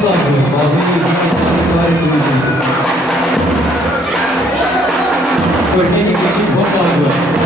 Hollandia, maar wie die kleine doen. Porque repetir Hollandia.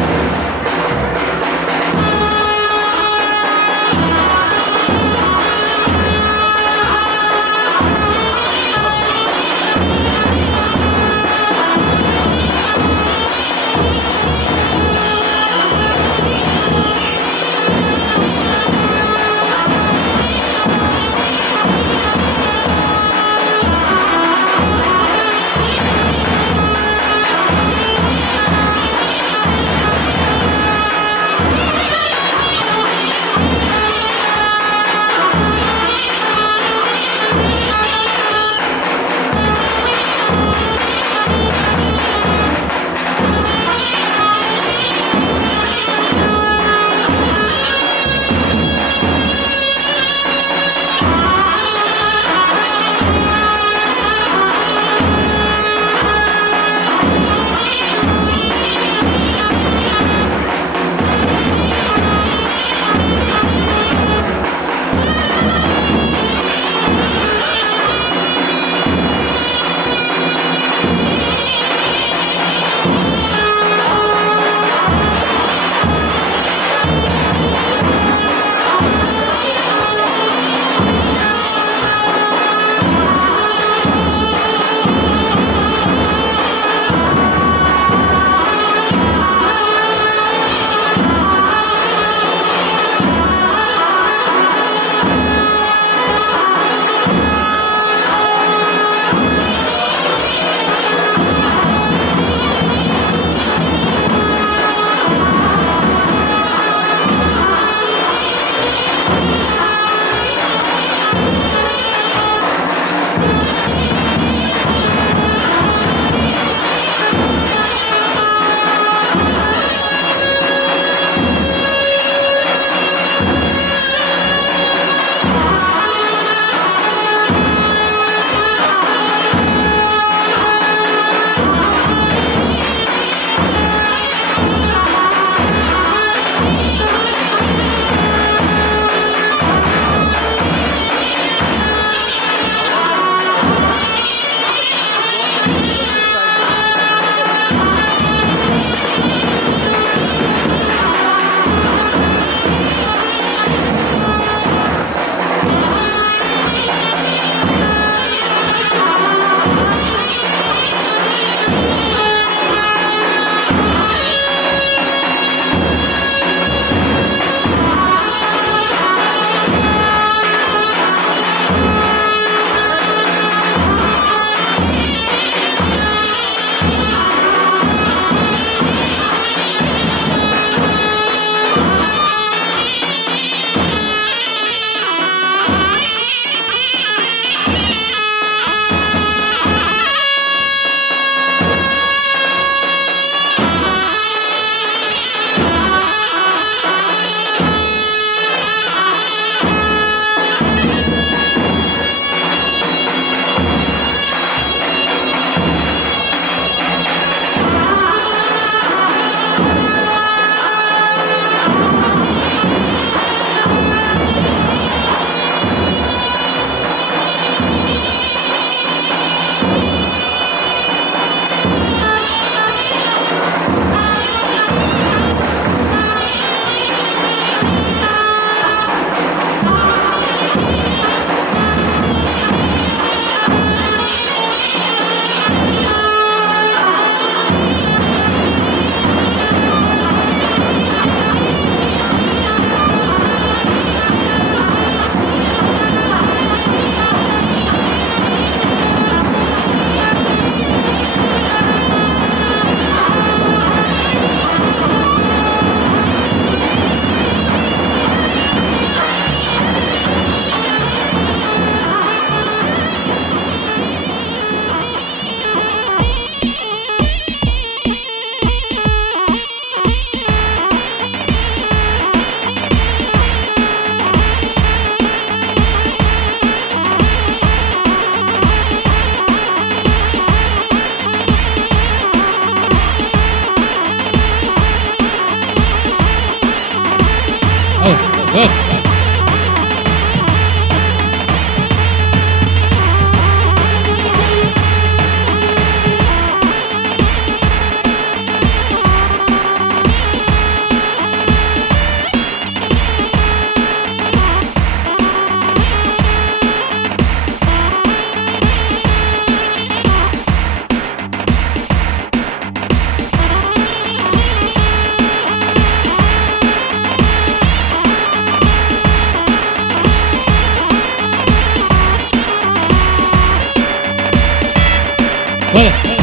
ولا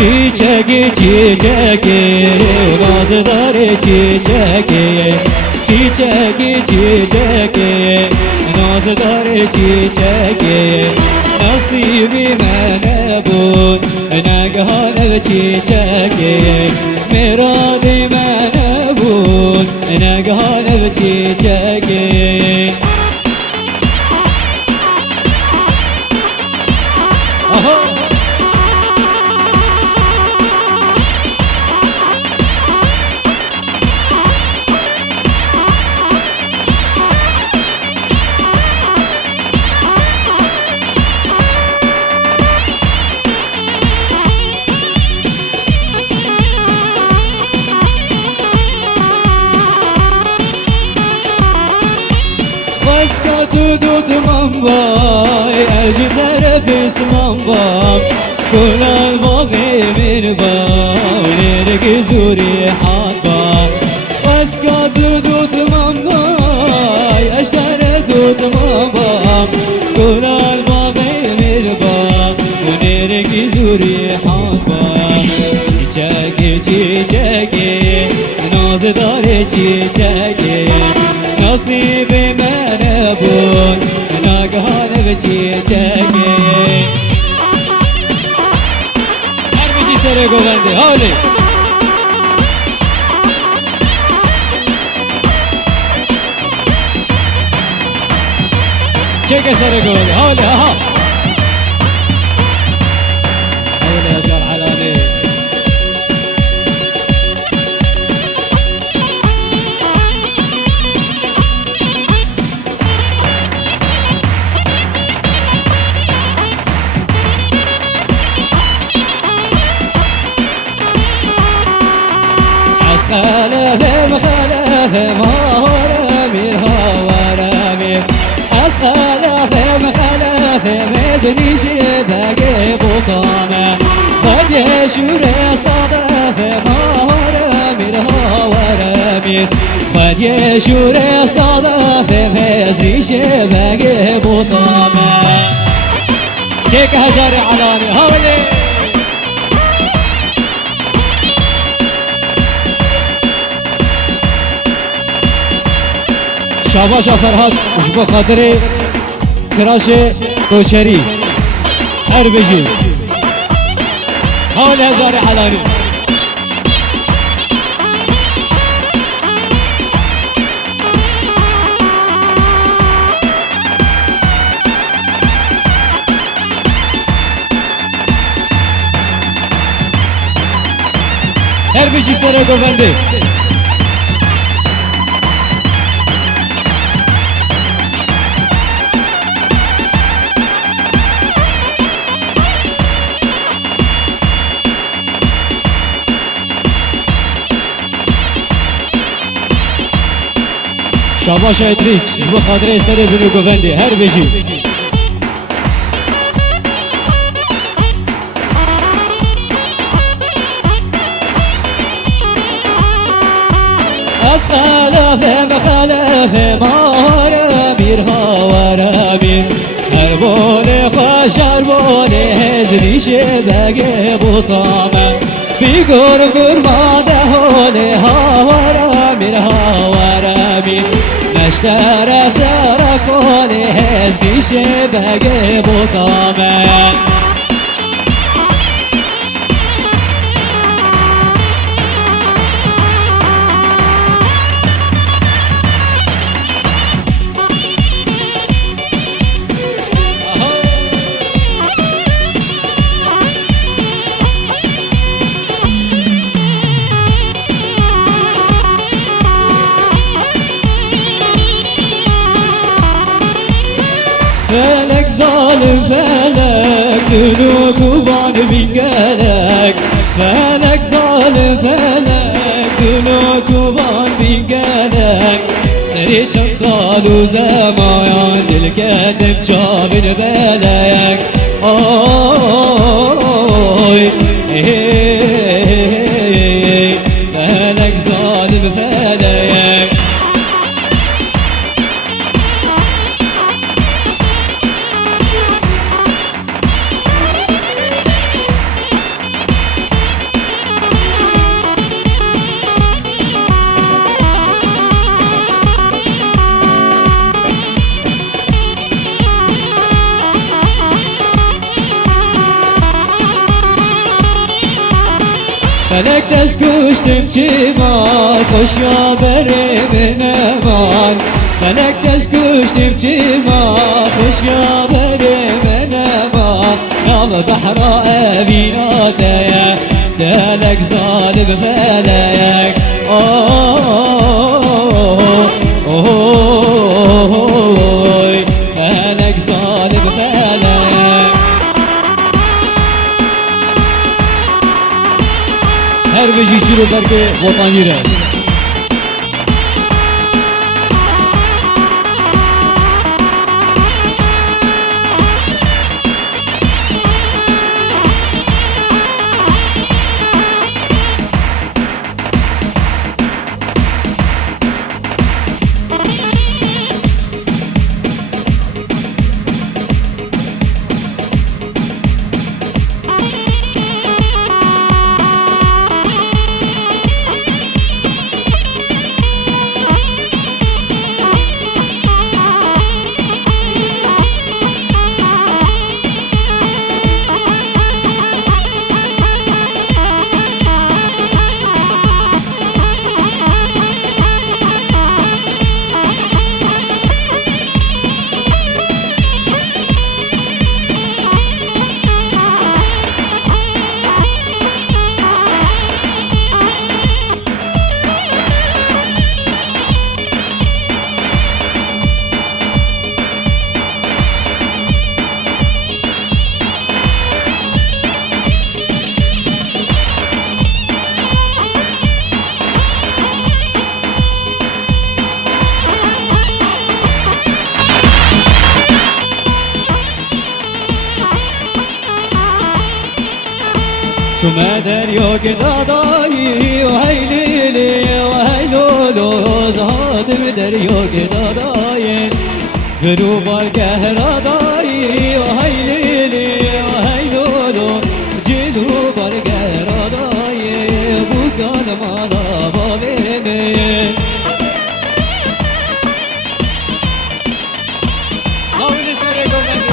çiçeği çiçeği nazları çiçeği çiçeği çiçeği nazları çiçeği nasibime ne bu nagahane çiçeği miradime ne bu nagahane çiçeği aha tutmam vay Ejder besmam vay Kulal bağı min vay Nergi zuri habba Vaska tutmam vay Ejder tutmam vay Kulal bağı min vay Nergi zuri habba Çiçeği çiçeği Nazdar çiçeği Nasibime ne bu nagahane çiçeği her bir şey sarı govendi hadi çeke sarı govendi hadi aha hadi yazar halani خلفم خلفم هارمیر هاورمیر از خلفم خلفم زنیش بگه بوتامه خود یه شور صادفم هارمیر هاورمیر خود یه شور صادفم زنیش بگه بوتامه چک هجار علانی هاولی شاباشا فرهاد مش بخاطر كراش كوشري هر بجي هاول هزار حلاني هر بجي سره دوبندي شاباش ادریس جبو خاطره سر بنو گووندی هر بجی از خلف مارا بیر هاورا بیر هر بول خوش هر بول هزریش بگه بوتامه بیگور گرماده هول هاورا بیر هاورا بیر نشتر سر کل هزریش بگه بوتامه فلك ظالم فلك دنوك وبان بينقلك فلك ظالم فلك دنوك وبان بينقلك ندري چند سال و زمان دل کتم چابن بلک آی فلک ظالم فلک فلک دست کشتم چیمان خوش یا بریم نمان فلک دست کشتم چیمان خوش یا بریم نمان نام بحرا بیناته دلک ظالم فلک اوی فلک ظالم فلک هر بجی شروع برکه وطنی ره شو ما دريو قداداي وهيليلي وهيلولو زهاد بدريو قداداي قلوب القهراداي وهيليلي وهيلولو جنوب القهراداي بوكان مالا بابيمي هاولي سرقو مدي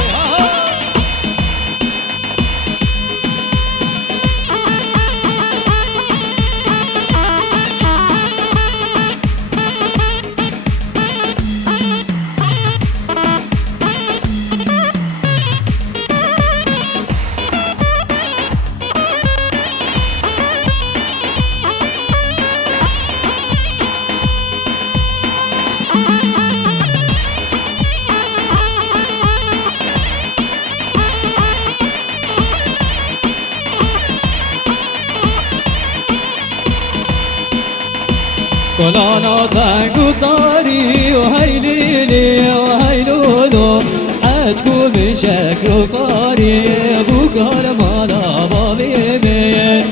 كلانا تانكو طاري وهيليلي وهيلولو حاجكو من شكرو قاري بوكار مالا بابي بين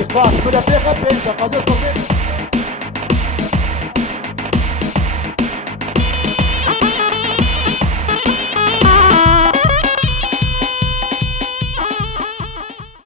Espaço, por a peça, pensa, fazer o